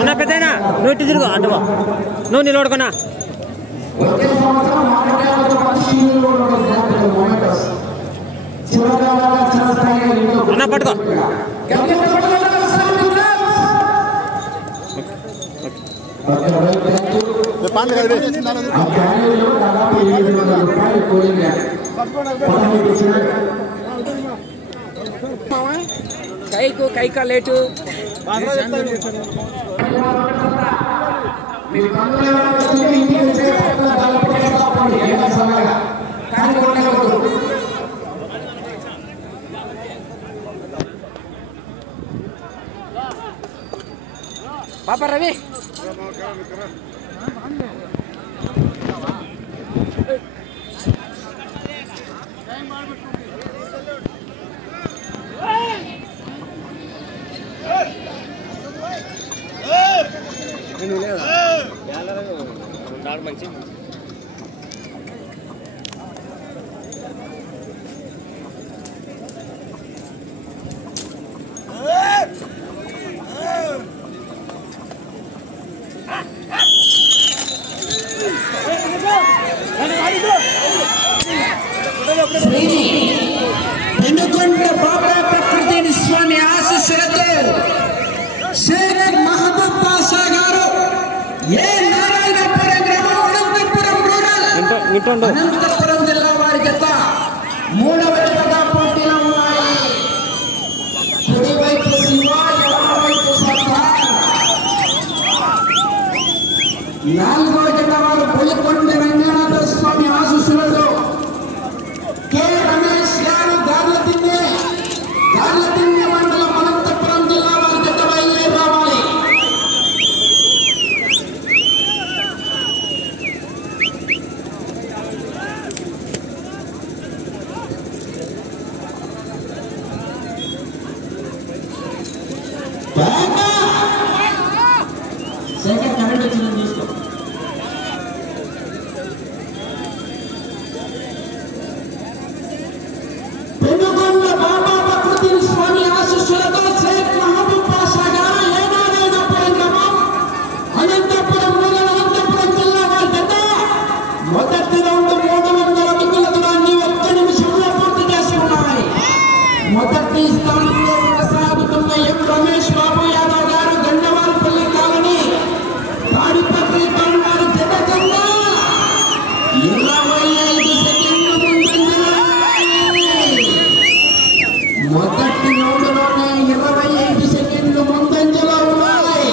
అన్నా పెద్దయినా నువ్వు ఇటు తిరుగు అటు నువ్వు నిలబడుకున్నా అన్నా పట్టుకో కై కా లేటు పాప రవి మంచి పెనుకొండ బాబా ప్రకృతిని స్వామి ఆశీస్సులతో షేక్ మహబూబ్ పాషా గారు ఏ నారాయణపురం గ్రామం అనంతపురం రూరల్ అనంతపురం జిల్లా వారి జత మూడవ జతగా పోటీలో ఉన్నాయి. కుడివైపు శివ, ఎడమవైపు సత్తార్. నాలుగవ జత వారు పులికొండ రంగనాథ స్వామి ఆశీస్సులతో కె రమేష్ గారు గార్లతిన్నె మండలం అనంతపురం జిల్లా వారి జత బయలుదేరి రావాలి. శేఖర్ కరెంట్ వచ్చిందని చూసుకో. పెనుకొండ బాబా ప్రకృతి స్వామి ఆశీస్సులతో షేక్ మహబూబ్ పాషా గారు ఏ నారాయణపురం గ్రామం అనంతపురం రూరల్ అనంతపురం జిల్లా వారి జత మొదటి రౌండ్ 300 అడుగుల దూరాన్ని 1 నిమిషంలో పూర్తి చేసుకున్నాయి. మొదటి స్థానంలో కొనసాగుతున్న ఎం రమేష్ బాబు యాదవ్ గారు గండవారిపల్లి కాలనీ తాడిపత్రి బంగారు జత కన్నా 25 సెకండ్ల ముందంజలో మొదటి రౌండ్లోనే 25 సెకండ్లు ముందంజలో ఉన్నాయి.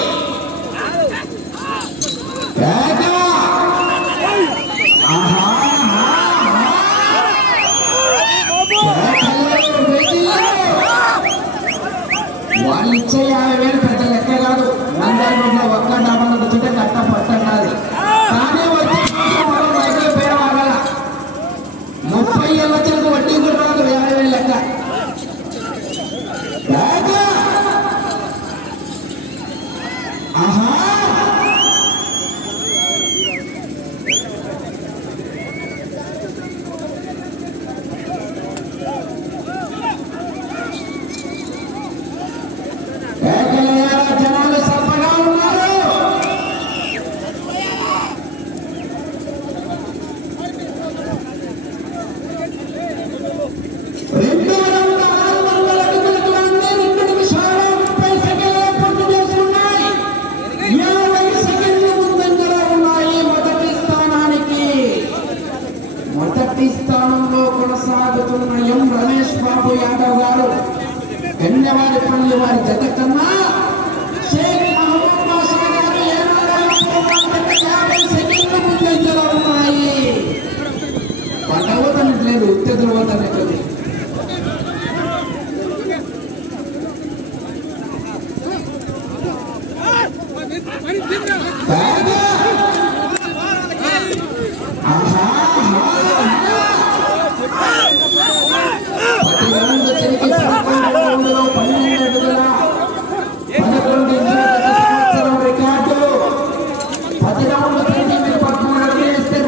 వాళ్ళు ఇచ్చే 50,000 పెద్ద లెక్క కాదు. నంద్యాలలో ఒక్క డాబాలో కూర్చుంటే కట్ట పట్టండి. కానీ వచ్చే మనం రైతుల పేరు ఆగల 30 ఏళ్ళ వచ్చేందుకు వడ్డీ కూడా రాదు. 50,000 లెక్క. జనాలు సభగా ఉన్నారు. రెండో రౌండ్ 600 అడుగుల దూరాన్ని 2 నిమిషాలు 30 సెకండ్లలో పూర్తి చేసుకున్నాయి. 50 సెకండ్ల ముందంజలో ఉన్నాయి. మొదటి స్థానంలో కొనసాగుతున్న ఎం రమేష్ బాబు యాదవ్ గారు గండవారిపల్లి వారి జత కన్నా షేక్ మహబూబ్ పాషా గారు 50 సెకండ్ల ముందంజలో ఉన్నాయి. పడవతనట్లేదు, ఉత్తెదులు పోతనట్లేదు.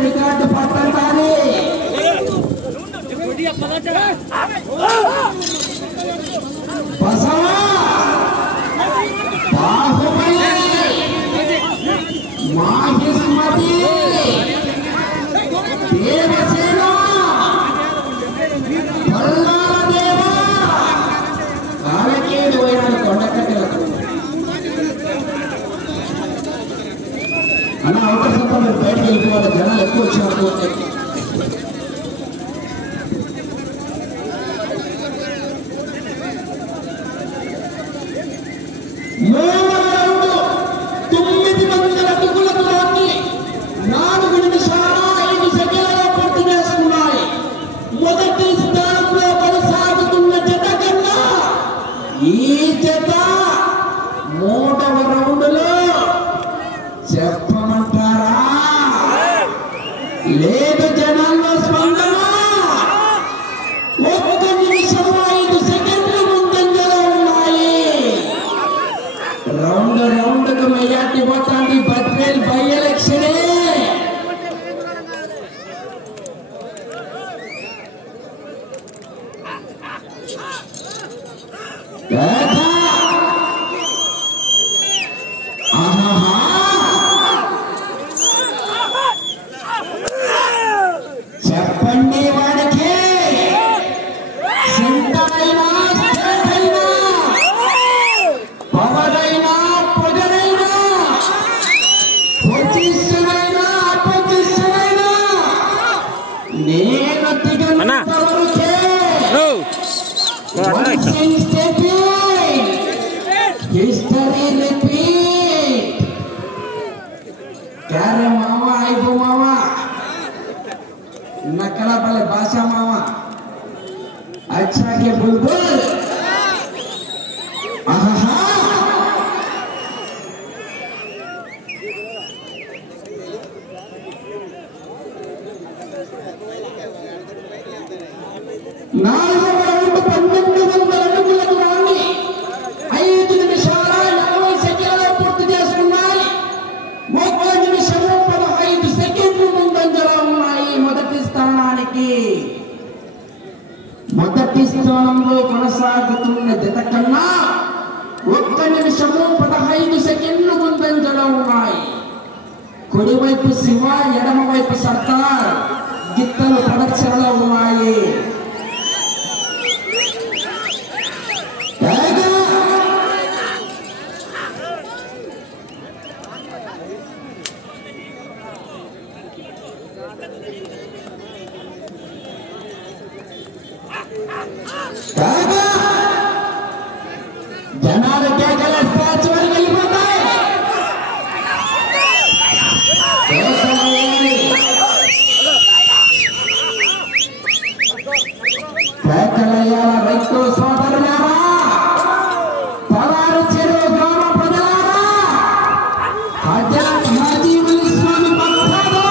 రికార్డు వచ్చారు. లేదు జనాల్లో స్పందన. ఒక్క నిమిషం 5 సెకండ్లు ముందంజలో ఉన్నాయి. రౌండ్కు మెజార్టీ పోతాంది. బద్వేల్ బై ఎలక్షనే. చెప్పండి వాడికి సింటైనా స్టేటైనా పవరైనా పొగరైనా పొజిషన్ అయినా అపోజిషన్ అయినా నేను దిగనవరకే హిస్టరీ రిపీట్. క్యారే మావా ఐబు మావా नकला वाले बादशाह मामा अच्छा के बुलबुल. నాలుగవ రౌండ్ 1200 అడుగుల దూరాన్ని 5 నిమిషాల 40 సెకండ్లలో పూర్తి చేసుకున్నాయి. 1 నిమిషం 15 సెకండ్లు ముందంజలో ఉన్నాయి. మొదటి స్థానంలో కొనసాగుతున్న జత కన్నా 1 నిమిషం 15 సెకండ్లు ముందంజలో ఉన్నాయి. కుడివైపు శివ, ఎడమవైపు సర్దార్ గిత్తలు ప్రదర్శనలో ఉన్నాయి. జనాలు కేకలేస్తే చివరికి వెళ్ళిపోతాయి. కేకలయ్యాల రైతు సోదరులారా, పలారు చెరువు గ్రామ ప్రజలారా, హజరత్ హాజీవుల్ స్వామి భక్తులారా,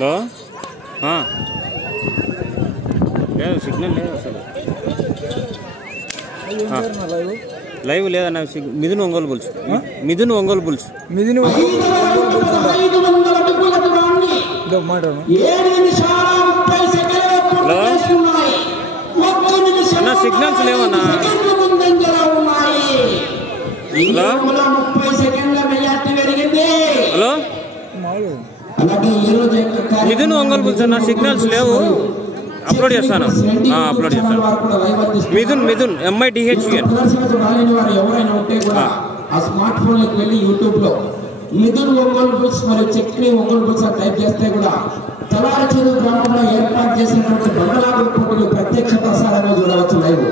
హలో లేదు సిగ్నల్ లేదు అసలు. లైవ్ లేదన్న. Mithun Ongole bulls. Mithun Ongole bulls. Mithun hello అన్న సిగ్నల్స్ లేవన్నా. Hello hello Mithun Ongole bulls అన్న సిగ్నల్స్ లేవు. అప్లోడ్ చేస్తాను. మిథున్ MIDHUN. ఎవరైనా ఉంటే కూడా ఆ స్మార్ట్ ఫోన్ లోకి వెళ్ళి యూట్యూబ్ లో మిథున్ ఒంగోలు బుల్స్ మరియు చక్రి ఒంగోలు బుల్స్ అని టైప్ చేస్తే కూడా తలారి చెరువు గ్రామంలో ఏర్పాటు చేసినటువంటి బండలాగుడు పోటీలు ప్రత్యక్ష ప్రసారంలో చూడవచ్చు లైవ్.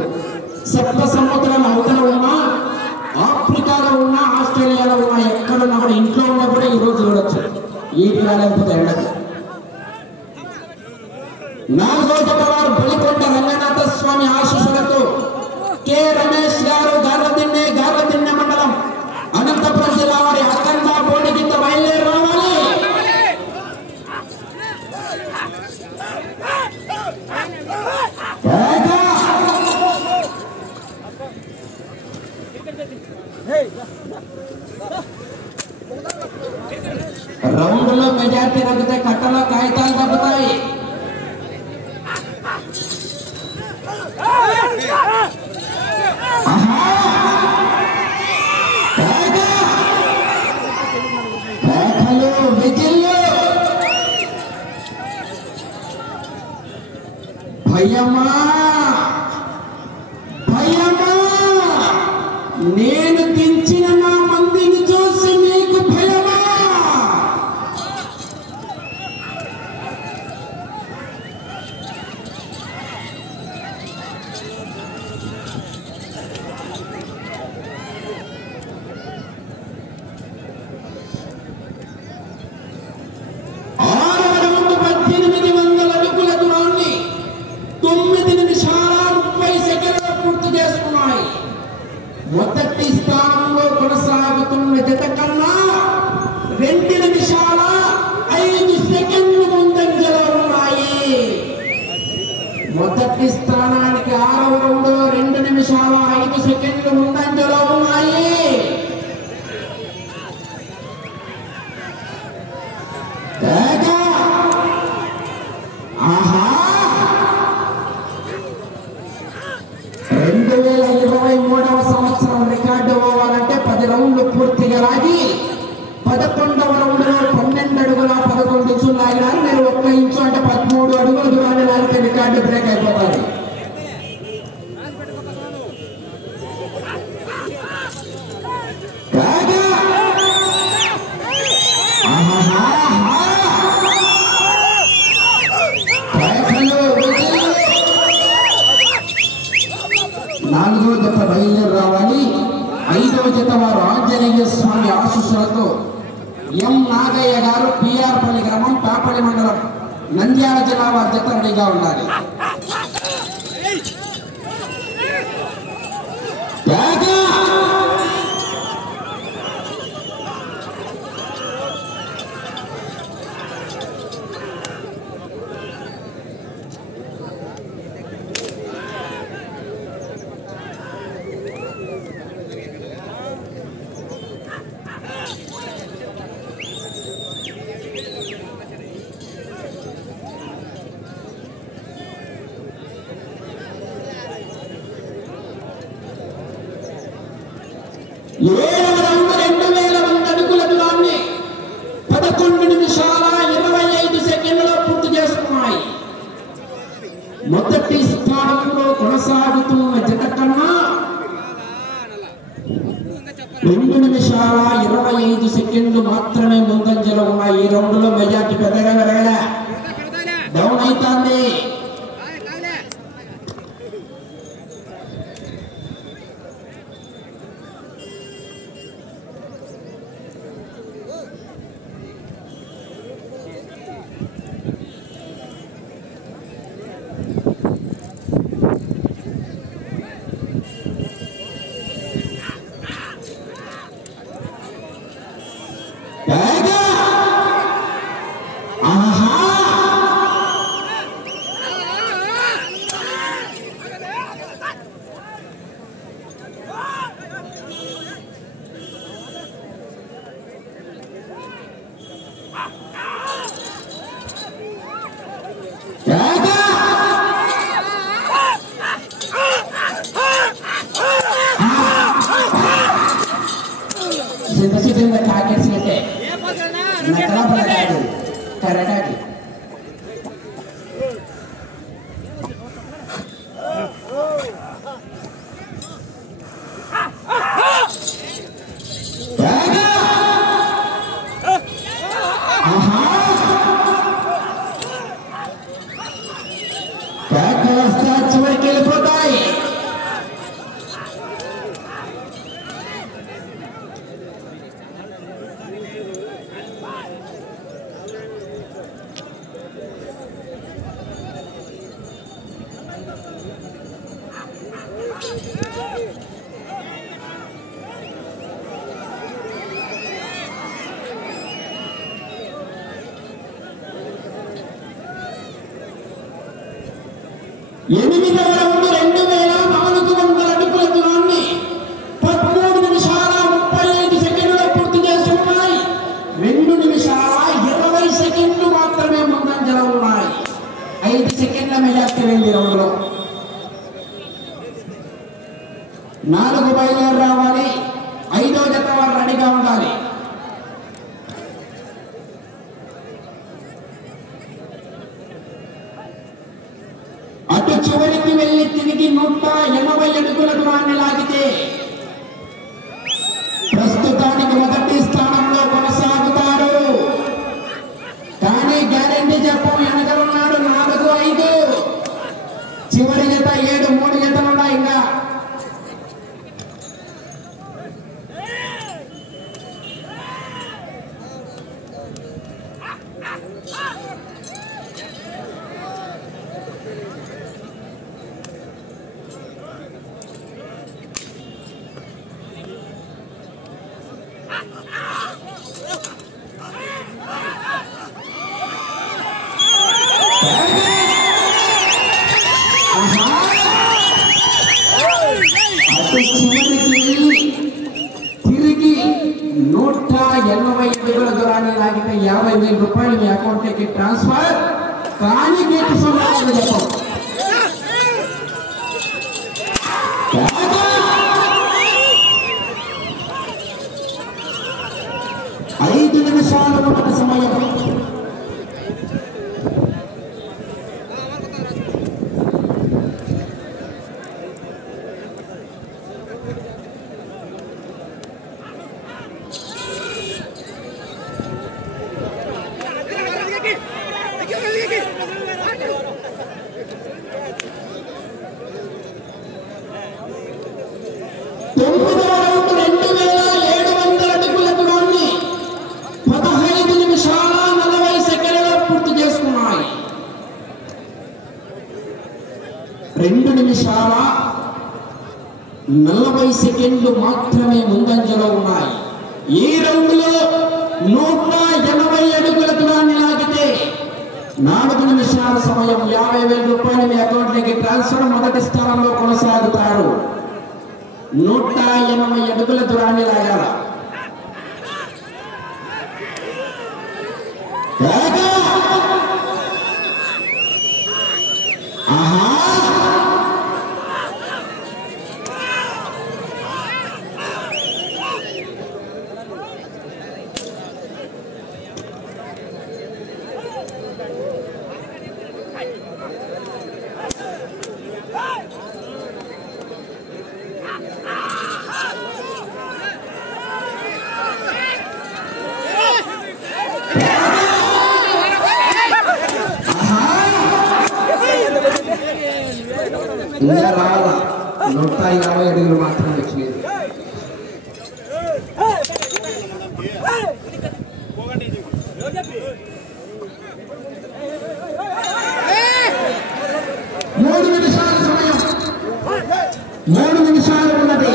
సప్త సముద్రాల అవతల ఉన్నా, ఆఫ్రికాలో ఉన్నా, ఆస్ట్రేలియాలో ఉన్నా, ఎక్కడున్నా కూడా ఇంట్లో ఉన్నా కూడా ఈ రోజు చూడొచ్చు. ఈటి రాలేకపోతే ఎండకు. 4వ జత వారు బలికొండ రంగనాథ స్వామి ఆశీస్సులతో కె రమేష్ గారు గార్లదిన్నె మండలం అనంతపురం జిల్లా వారి అఖండ పోటీ కింద బయలుదేరి రావాలి. రౌండ్ లో మెజార్టీ తగ్గితే కట్టలో కాగితాలు తగ్గుతాయి. భయమా భయమా నేను దించిన నా మందిని చూసి మీకు భయమా? మొదటి స్థానంలో కొనసాగుతున్న జత కన్నా 2 నిమిషాల 5 సెకండ్లు ముందంజలో ఉన్నాయి. మొదటి స్థానానికి 6వ రౌండ్లో 2 నిమిషాల 5 సెకండ్లు ముందంజలో ఉన్నాయి. ఆహా 2023వ సంవత్సరం రికార్డు అవ్వాలంటే 10 రౌండ్లు పూర్తిగా లాగి 11వ రౌండ్లో 12 అడుగుల 11 ఇంచులు లాగినారు. మీరు 1 ఇంచు అంటే 13 అడుగుల దూరాన్ని లాగితే రికార్డు బ్రేక్ అయిపోతుంది. నాలుగో జత బయలుదేరి రావాలి. 5వ జత వారు ఆంజనేయ స్వామి ఆశీస్సులతో ఎం నాగయ్య గారు, పిఆర్పల్లి గ్రామం, పాపల్లి మండలం, నంద్యాల జిల్లా వారి జత రెడీగా ఉండాలి. ఏడవ రౌండ్ 2000 అడుగుల దూరాన్ని 11 నిమిషాల 25 సెకండ్లలో పూర్తి చేసుకున్నాయి. మొదటి స్థానంలో కొనసాగుతున్న జత కన్నా 2 నిమిషాల 25 సెకండ్లు మాత్రమే ముందంజలో ఉన్నాయి. ఈ రౌండ్ లో మెజార్టీ పెద్దగా పెరగలే, డౌన్ అవుతుంది. చివరికి వెళ్ళిపోతాయి. ఎనిమిదవ రౌండ్ 2400 అడుగుల దూరాన్ని 13 నిమిషాల 35 సెకండ్లలో పూర్తి చేసుకున్నాయి. 2 నిమిషాల 20 సెకండ్లు మాత్రమే ముందంజలో ఉన్నాయి. 5 సెకండ్ల మెజార్టీ పోయింది రౌండ్ లో. 4 బయలుదేరి రావాలి. 5వ జత వారు రెడీగా ఉండాలి. అటు చివరి 180 అడుగుల దూరాన్ని లాగితే ప్రస్తుతానికి మొదటి స్థానంలో కొనసాగుతారు. కానీ గ్యారెంటీ చెప్పం వెనకలున్నాడు 4-5. చివరి జత 7-3 జతలున్నాయి. ఇంకా తిరిగి 180 అడుగుల దూరాన్ని లాగితే 50,000 రూపాయలు మీ అకౌంట్ లోకి ట్రాన్స్ఫర్. కానీ గేటు సమాధానం చెప్పం. 5 నిమిషాలు మొదటి సమయం. నిమిషాల 40 సెకండ్లు మాత్రమే ముందంజలో ఉన్నాయి. ఈ రౌండ్ లో 180 అడుగుల దూరాన్ని లాగితే 4 నిమిషాల సమయం 50,000 రూపాయలు మీ అకౌంట్ లోకి ట్రాన్స్ఫర్. మొదటి స్థానంలో కొనసాగుతారు. 180 అడుగుల దూరాన్ని లాగాల. ఇంకా రావాలా 150 అడుగులు మాత్రమే వచ్చింది. మూడు నిమిషాల సమయం. 3 నిమిషాలు ఉన్నది.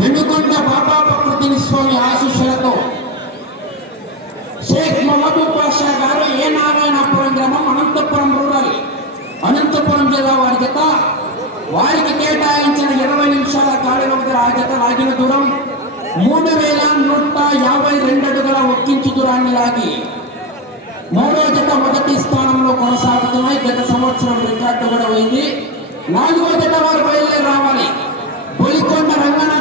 వెనుకొండ బాబా ప్రకృతి స్వామి ఆశీస్సులతో షేక్ మహబూబ్ పాషా గారు ఏ నారాయణపురం గ్రామం అనంతపురం రూరల్ అనంతపురం జిల్లా వారి జత వారికి కేటాయించిన 20 నిమిషాల కాళీ ఆ జత లాగిన దూరం 3152 అడుగుల ఒక్కించు దూరాన్ని లాగి మూడో జత మొదటి స్థానంలో కొనసాగుతున్నాయి. గత సంవత్సరం రికార్డు కూడా అయింది. 4వ జత వారు బయలుదేరి రావాలి. బొలికొండ రంగనాథ